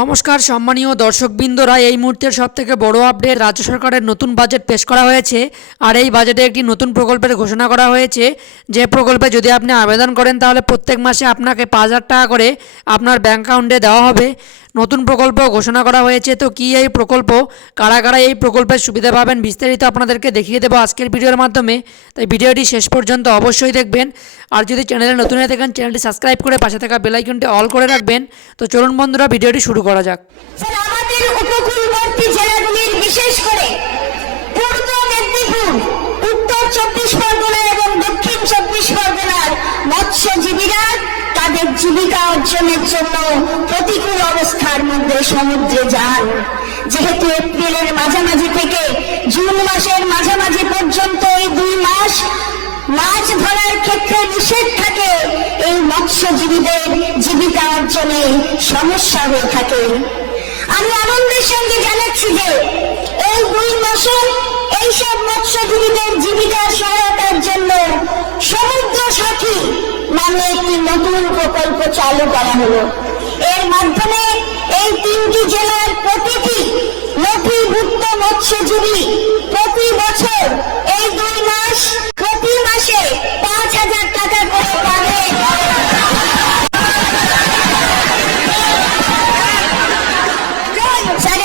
নমস্কার সম্মানীয় দর্শকবৃন্দরা, এই মুহূর্তের সবথেকে বড় আপডেট, রাজ্য সরকারের নতুন বাজেট পেশ করা হয়েছে। আর এই বাজেটে একটি নতুন প্রকল্পের ঘোষণা করা হয়েছে, যে প্রকল্পে যদি আপনি আবেদন করেন তাহলে প্রত্যেক মাসে আপনাকে 5,000 টাকা করে আপনার ব্যাঙ্ক অ্যাকাউন্টে দেওয়া হবে। নতুন প্রকল্প ঘোষণা করা হয়েছে। তো কী এই প্রকল্প, কারা কারা এই প্রকল্পের সুবিধা পাবেন, বিস্তারিত আপনাদেরকে দেখিয়ে দেবো আজকের ভিডিওর মাধ্যমে। তাই ভিডিওটি শেষ পর্যন্ত অবশ্যই দেখবেন। আর যদি চ্যানেলে নতুন হয়ে থাকেন, চ্যানেলটি সাবস্ক্রাইব করে পাশে থাকা বেল আইকনটি অল করে রাখবেন। তো চলুন বন্ধুরা, ভিডিওটি শুরু করা যাক। আমাদের উপকূলবর্তী জেলাগুলির বিশেষ করে পূর্ব মেদিনীপুর, উত্তর 24 পরগনা এবং দক্ষিণ 24 পরগনার মৎস্যজীবীরা তাদের জীবিকা অর্জনের জন্য প্রতিকূল অবস্থার মধ্যে সমুদ্রে যান। যেহেতু এপ্রিলের মাঝামাঝি থেকে জুন মাসের মাঝামাঝি পর্যন্ত এই 2 মাস মাছ ধরার ক্ষেত্রে নিষেধ থাকে, এই মৎস্যজীবীদের জীবিকা অর্জনে সমস্যা হয়ে থাকে। আমি আনন্দের সঙ্গে জানাচ্ছি যে এই 2 মাসে এইসব মৎস্যজীবীদের জীবিকার সহায়তার জন্য সমুদ্র সাথী নামে একটি নতুন প্রকল্প চালু করা হলো। এর মাধ্যমে এই 3টি জেলার প্রতিটি নথিভুক্ত মৎস্যজীবী প্রতি বছর এই 2 মাস প্রতি মাসে 5,000 টাকা করে পাবে।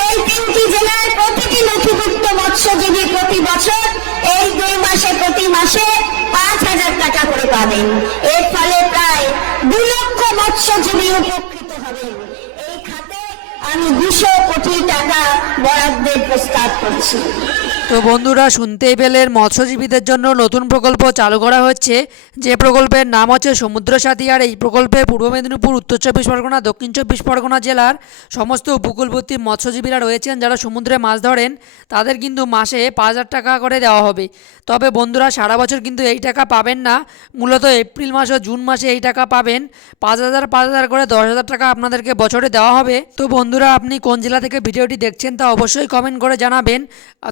এই 3টি জেলার প্রতিটি নথিভুক্ত মৎস্যজীবী প্রতি বছর এই 2 মাসে প্রতি মাসে 5,000 টাকা করে পাবেন। এর ফলে প্রায় 2 লক্ষ মৎস্যজীবী উপকৃত হবেন। এই খাতে আমি 200 কোটি টাকা বরাদ্দের প্রস্তাব করছি। তো বন্ধুরা, শুনতেই পেলেন, মৎস্যজীবীদের জন্য নতুন প্রকল্প চালু করা হচ্ছে, যে প্রকল্পের নাম হচ্ছে সমুদ্র সাথী। আর এই প্রকল্পে পূর্ব মেদিনীপুর, উত্তর 24 পরগনা, দক্ষিণ 24 পরগনা জেলার সমস্ত উপকূলবর্তী মৎস্যজীবীরা রয়েছেন, যারা সমুদ্রে মাছ ধরেন, তাদের কিন্তু মাসে 5,000 টাকা করে দেওয়া হবে। তবে বন্ধুরা, সারা বছর কিন্তু এই টাকা পাবেন না, মূলত এপ্রিল মাস ও জুন মাসে এই টাকা পাবেন। 5,000 করে 10,000 টাকা আপনাদেরকে বছরে দেওয়া হবে। তো বন্ধুরা, আপনি কোন জেলা থেকে ভিডিওটি দেখছেন তা অবশ্যই কমেন্ট করে জানাবেন।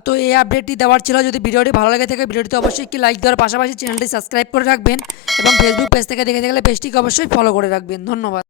তো এই আপডেটটি দেওয়ার ছিল। যদি ভিডিওটি ভালো লাগে থাকে, ভিডিওটিতে অবশ্যই একটি লাইক দেওয়ার পাশাপাশি চ্যানেলটি সাবস্ক্রাইব করে রাখবেন এবং ফেসবুক পেজ থেকে দেখে থাকলে পেজটিকে অবশ্যই ফলো করে রাখবেন। ধন্যবাদ।